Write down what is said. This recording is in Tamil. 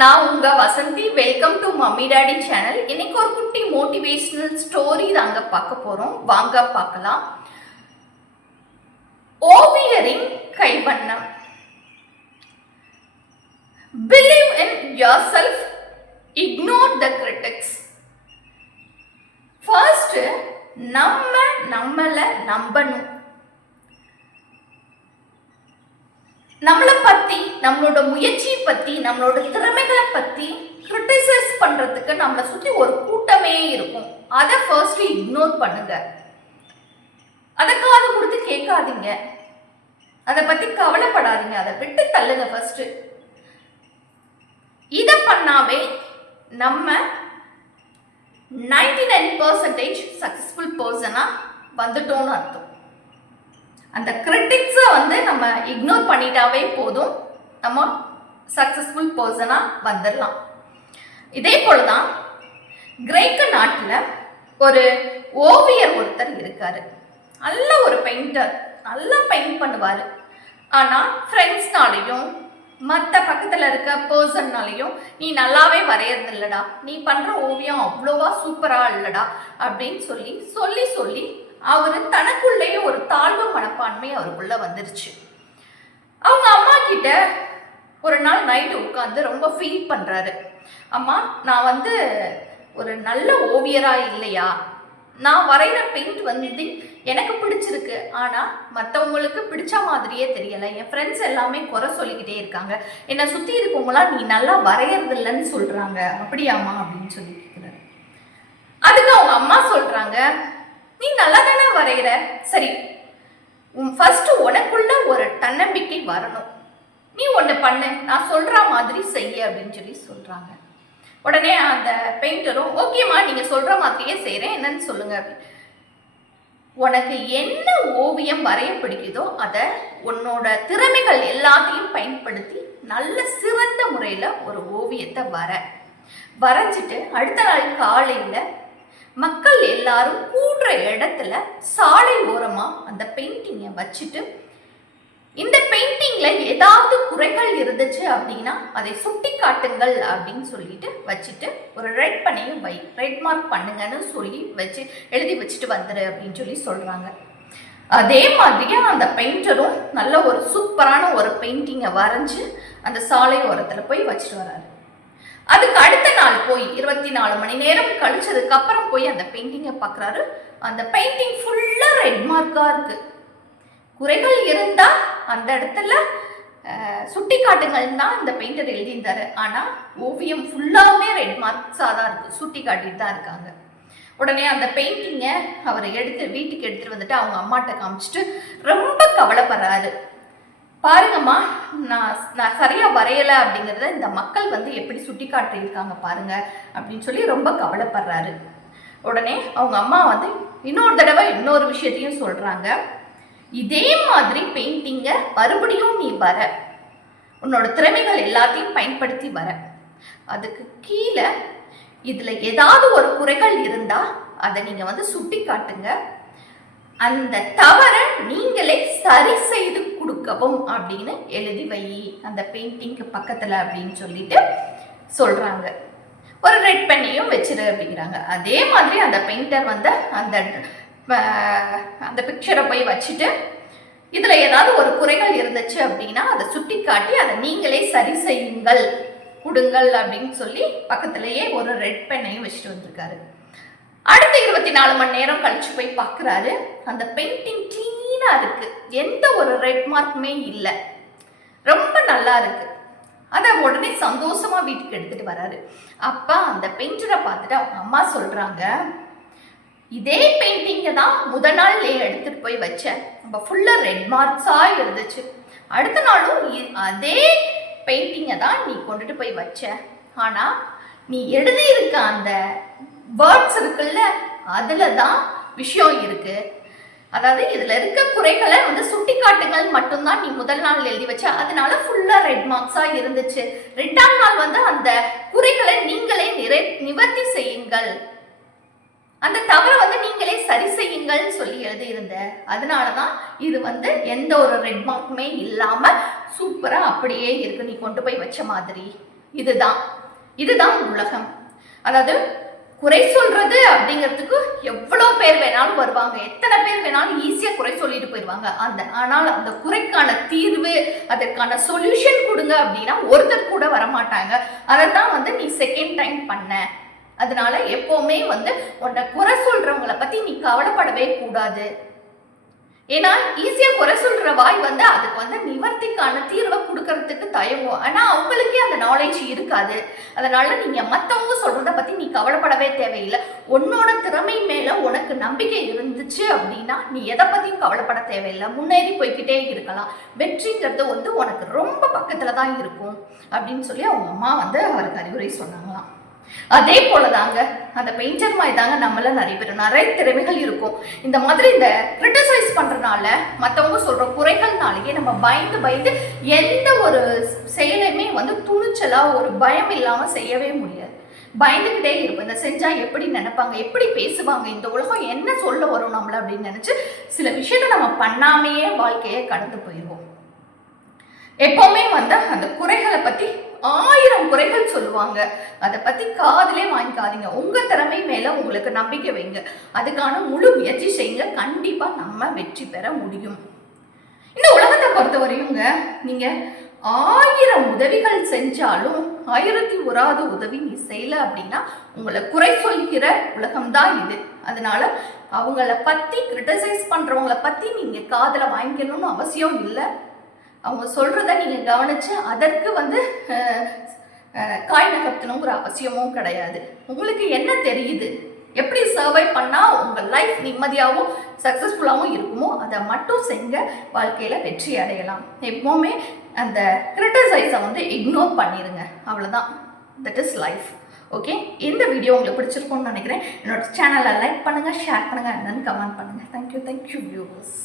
நான் உங்க Vasanthi welcome to mummy daddy channel இன்னைக்கு ஒரு குட்டி மோட்டிவேஷனல் ஸ்டோரி தாங்க பார்க்க போறோம். வாங்க பார்க்கலாம். ஓவியரின் கைவண்ணம். Believe in yourself ignore the critics first நம்ம நம்மளை நம்பணும். நம்மளை நம்மளோட முயற்சியை பத்தி நம்மளோட திறமைகளை பத்தி கிரிட்டிசைஸ் பண்றதுக்கு நம்மளை சுத்தி ஒரு கூட்டமே இருக்கும். அதை ஃபர்ஸ்ட் இக்னோர் பண்ணுங்க. அதை காது கொடுத்து கேட்காதீங்க. அதை பத்தி கவலைப்படாதீங்க. அதை விட்டு தள்ளுங்க ஃபர்ஸ்ட் இதை பண்ணாவே நம்ம நைன்டி நைன் பர்சன்டேஜ் சக்ஸஸ்ஃபுல் பர்சனாக வந்துட்டோம்னு அர்த்தம். அந்த கிரிட்டிக்ஸை வந்து நம்ம இக்னோர் பண்ணிட்டாவே போதும். நம்ம சக்ஸஸ்ஃபுல் பர்சனாக வந்துடலாம் இதே போல தான் கிரேக்க நாட்டில் ஒரு ஓவியர் ஒருத்தர் இருக்காரு. நல்ல ஒரு பெயிண்டர் நல்லா பெயிண்ட் பண்ணுவார். ஆனால் ஃப்ரெண்ட்ஸ்னாலையும் மற்ற பக்கத்தில் இருக்க பர்சன்னாலையும் நீ நல்லாவே வரையறது இல்லடா நீ பண்ணுற ஓவியம் அவ்வளோவா சூப்பராக இல்லடா. அப்படின்னு சொல்லி சொல்லி சொல்லி அவர் தனக்குள்ளேயே ஒரு தாழ்வு மனப்பான்மை அவருக்குள்ளே வந்துருச்சு. அவங்க அம்மா கிட்ட ஒரு நாள் நைட்டு உட்காந்து ரொம்ப ஃபீல் பண்ணுறாரு அம்மா நான் வந்து ஒரு நல்ல ஓவியராக இல்லையா? நான் வரைகிற பெயிண்ட் வந்து எனக்கு பிடிச்சிருக்கு. ஆனால் மற்றவங்களுக்கு பிடிச்ச மாதிரியே தெரியலை. என் ஃப்ரெண்ட்ஸ் எல்லாமே குறை சொல்லிக்கிட்டே இருக்காங்க. என்னை சுற்றி இருக்கவங்களாம் நீ நல்லா வரையறதில்லன்னு சொல்கிறாங்க அப்படியாம்மா? அப்படின்னு சொல்லி கேட்குறாரு அதுக்கு அவங்க அம்மா சொல்கிறாங்க நீ நல்லா தானே வரைகிற சரி ஃபஸ்ட்டு உனக்குள்ள ஒரு தன்னம்பிக்கை வரணும். நீ ஒன்று பண்ணு நான் சொல்கிற மாதிரி செய்ய அப்படின்னு சொல்லி சொல்கிறாங்க உடனே அந்த பெயிண்டரும் ஓகேம்மா நீங்கள் சொல்கிற மாதிரியே செய்கிறேன் என்னன்னு சொல்லுங்க அப்படின்னு. உனக்கு என்ன ஓவியம் வரைய பிடிக்குதோ அதை உன்னோட திறமைகள் எல்லாத்தையும் பயன்படுத்தி நல்ல சிறந்த முறையில் ஒரு ஓவியத்தை வர. வரைஞ்சிட்டு அடுத்த நாள் காலையில் மக்கள் எல்லாரும் கூடுற இடத்துல சாலை ஓரமாக அந்த பெயிண்டிங்கை வச்சுட்டு இந்த பெயிண்டிங்ல ஏதாவது குறைகள் இருந்துச்சு அப்படின்னா அதை சுட்டி காட்டுங்கள் அப்படின்னு சொல்லிட்டு வச்சுட்டு ஒரு ரெட் பண்ணியும் வை ரெட் மார்க் பண்ணுங்கன்னு சொல்லி வச்சு எழுதி வச்சுட்டு வந்துரு அப்படின்னு சொல்லி சொல்றாங்க. அதே மாதிரியே அந்த பெயிண்டரும் நல்ல ஒரு சூப்பரான ஒரு பெயிண்டிங்கை வரைஞ்சு அந்த சாலை ஓரத்தில் போய் வச்சுட்டு வராரு. அதுக்கு அடுத்த நாள் போய் இருபத்தி நாலு மணி நேரம் கழிச்சதுக்கு அப்புறம் போய் அந்த பெயிண்டிங்கை பார்க்குறாரு அந்த பெயிண்டிங் ஃபுல்லாக ரெட் மார்க்காக இருக்குது குறைகள் இருந்தால் அந்த இடத்துல சுட்டி காட்டுங்கள் தான் இந்த பெயிண்டர் எழுதியிருந்தாரு. ஆனால் ஓவியம் ஃபுல்லாகவே ரெட் மார்க்ஸாக தான் இருக்குது சுட்டி காட்டிட்டு தான் இருக்காங்க. உடனே அந்த பெயிண்டிங்கை அவர் எடுத்து வீட்டுக்கு எடுத்துகிட்டு வந்துட்டு அவங்க அம்மாட்ட காமிச்சிட்டு ரொம்ப கவலைப்படுறாரு. பாருங்கம்மா நான் நான் சரியாக வரையலை அப்படிங்கிறத இந்த மக்கள் வந்து எப்படி சுட்டி காட்டியிருக்காங்க பாருங்க அப்படின்னு சொல்லி ரொம்ப கவலைப்படுறாரு. உடனே அவங்க அம்மா வந்து இன்னொரு தடவை இன்னொரு விஷயத்தையும் சொல்கிறாங்க இதே மாதிரி பெயிண்டிங்கை மறுபடியும் நீ வர. உன்னோட திறமைகள் எல்லாத்தையும் பயன்படுத்தி வர. அதுக்கு கீழே இதில் ஏதாவது ஒரு குறைகள் இருந்தால் அதை நீங்கள் வந்து சுட்டி காட்டுங்க அந்த தவறை நீங்களே சரி செய்து கொடுக்கவும் அப்படின்னு எழுதி வை. அந்த பெயிண்டிங்க்கு பக்கத்தில் அப்படின்னு சொல்லிட்டு சொல்கிறாங்க ஒரு ரெட் பெண்ணையும் வச்சிரு அப்படிங்கிறாங்க. அதே மாதிரி அந்த பெயிண்டர் வந்து அந்த அந்த பிக்சரை போய் வச்சுட்டு இதில் ஏதாவது ஒரு குறைகள் இருந்துச்சு அப்படின்னா அதை சுட்டி காட்டி அதை நீங்களே சரி செய்யுங்கள் கொடுங்கள் அப்படின்னு சொல்லி பக்கத்துலேயே ஒரு ரெட் பெண்ணையும் வச்சுட்டு வந்திருக்காரு. அடுத்த இருபத்தி நாலு மணி நேரம் கழிச்சு போய் பார்க்குறாரு. அந்த பெயிண்டிங் க்ளீனாக இருக்கு. எந்த ஒரு ரெட் மார்க்குமே இல்லை. ரொம்ப நல்லா இருக்கு. அதை உடனே சந்தோஷமா வீட்டுக்கு எடுத்துட்டு வராரு. அப்பா அந்த பெயிண்டரை பார்த்துட்டு அவங்க அம்மா சொல்றாங்க இதே பெயிண்டிங்கை தான் முத நாள் எடுத்துட்டு போய் வச்சேன். நம்ம ஃபுல்லாக ரெட் மார்க்ஸாக இருந்துச்சு. அடுத்த நாளும் அதே பெயிண்டிங்கை தான் நீ கொண்டுட்டு போய் வச்ச. ஆனால் நீ எழுதியிருக்க அந்த வேர்ட்ஸ் இருக்குல்ல அதில் தான் விஷயம் இருக்கு. அதாவது இதில் இருக்க குறைகளை வந்து சுட்டி காட்டுங்கள் மட்டும்தான் நீ முதல் நாள் எழுதி வச்ச. அதனால ஃபுல்லாக ரெட் மார்க்ஸாக இருந்துச்சு. ரெண்டாம் நாள் வந்து அந்த குறைகளை நீங்களே நிறை நிவர்த்தி செய்யுங்கள். அந்த தவறை வந்து நீங்களே சரி செய்யுங்கள்னு சொல்லி எழுதியிருந்த. அதனால தான் இது வந்து எந்த ஒரு ரெட் மார்க்குமே இல்லாமல் சூப்பராக அப்படியே இருக்கு. நீ கொண்டு போய் வச்ச மாதிரி. இதுதான். இதுதான் உலகம். அதாவது குறை சொல்றது அப்படிங்கிறதுக்கு எவ்வளோ பேர் வேணாலும் வருவாங்க. எத்தனை பேர் வேணாலும் ஈஸியாக குறை சொல்லிட்டு போயிடுவாங்க அந்த ஆனால் அந்த குறைக்கான தீர்வு அதற்கான சொல்யூஷன் கொடுங்க அப்படின்னா ஒருத்தர் கூட வரமாட்டாங்க. அதை தான் வந்து நீ செகண்ட் டைம் பண்ண. அதனால எப்போவுமே வந்து உன்னை குறை சொல்றவங்களை பத்தி நீ கவலைப்படவே கூடாது. ஏன்னா ஈஸியா குறை சொல்ற வாய் வந்து அதுக்கு வந்து நிவர்த்திக்கான தீர்வை கொடுக்கறதுக்கு தயங்கும். ஆனா அவங்களுக்கே அந்த நாலேஜ் இருக்காது. அதனால நீங்க மத்தவங்க சொல்றத பத்தி நீ கவலைப்படவே தேவையில்லை. உன்னோட திறமை மேல உனக்கு நம்பிக்கை இருந்துச்சு அப்படின்னா நீ எதை பத்தியும் கவலைப்பட தேவையில்லை. முன்னேறி போய்க்கிட்டே இருக்கலாம். வெற்றிங்கிறது வந்து உனக்கு ரொம்ப பக்கத்துல தான் இருக்கும். அப்படின்னு சொல்லி அவங்க அம்மா வந்து அவருக்கு அறிவுரை சொன்னாங்களாம். அதே போலதாங்க அந்த பெயிண்டர் மாதிரி தாங்க நம்மள நிறைய பேர் நிறைய திறமைகள் இருக்கும். இந்த மாதிரி இந்த கிரிட்டிசைஸ் பண்றதுனால மற்றவங்க சொல்ற குறைகள்னாலேயே நம்ம பயந்து பயந்து எந்த ஒரு செயலையுமே வந்து துணிச்சலா ஒரு பயம் இல்லாம செய்யவே முடியாது. பயந்துகிட்டே இருப்போம். இந்த செஞ்சா எப்படி நினைப்பாங்க? எப்படி பேசுவாங்க? இந்த உலகம் என்ன சொல்ல வரும் நம்மள அப்படின்னு நினைச்சு சில விஷயத்த நம்ம பண்ணாமையே வாழ்க்கையை கடந்து போயிடுவோம் எப்பவுமே வந்து அந்த குறைகளை பத்தி ஆயிரம் குறைகள் சொல்லுவாங்க. அதை பத்தி காதலே வாங்கிக்காதீங்க. உங்க திறமை மேல உங்களுக்கு நம்பிக்கை வைங்க. அதுக்கான முழு முயற்சி செய்யுங்க கண்டிப்பா நம்ம வெற்றி பெற முடியும். இந்த உலகத்தை பொறுத்தவரையுங்க நீங்க ஆயிரம் உதவிகள் செஞ்சாலும் ஆயிரத்தி ஒராது உதவி நீ செய்யல அப்படின்னா உங்களை குறை சொல்கிற உலகம்தான் இது. அதனால அவங்கள பத்தி கிரிட்டிசைஸ் பண்ணுறவங்கள பத்தி நீங்க காதில் வாங்கிக்கணும்னு அவசியம் இல்லை. அவங்க சொல்கிறத நீங்கள் கவனித்து அதற்கு வந்து காய் நகர்த்தணுங்கிற அவசியமும் கிடையாது. உங்களுக்கு என்ன தெரியுது? எப்படி சர்வை பண்ணால் உங்கள் லைஃப் நிம்மதியாகவும் சக்ஸஸ்ஃபுல்லாகவும் இருக்குமோ அதை மட்டும் செஞ்ச வாழ்க்கையில் வெற்றி அடையலாம். எப்போவுமே அந்த கிரிட்டிசைஸை வந்து இக்னோர் பண்ணிடுங்க அவ்வளோதான் தட் இஸ் லைஃப் ஓகே இந்த வீடியோ உங்களுக்கு பிடிச்சிருக்கும்னு நினைக்கிறேன். என்னோட சேனலை லைக் பண்ணுங்கள் ஷேர் பண்ணுங்கள் என்னன்னு கமெண்ட் பண்ணுங்கள் தேங்க்யூ தேங்க்யூ வியூவர்ஸ்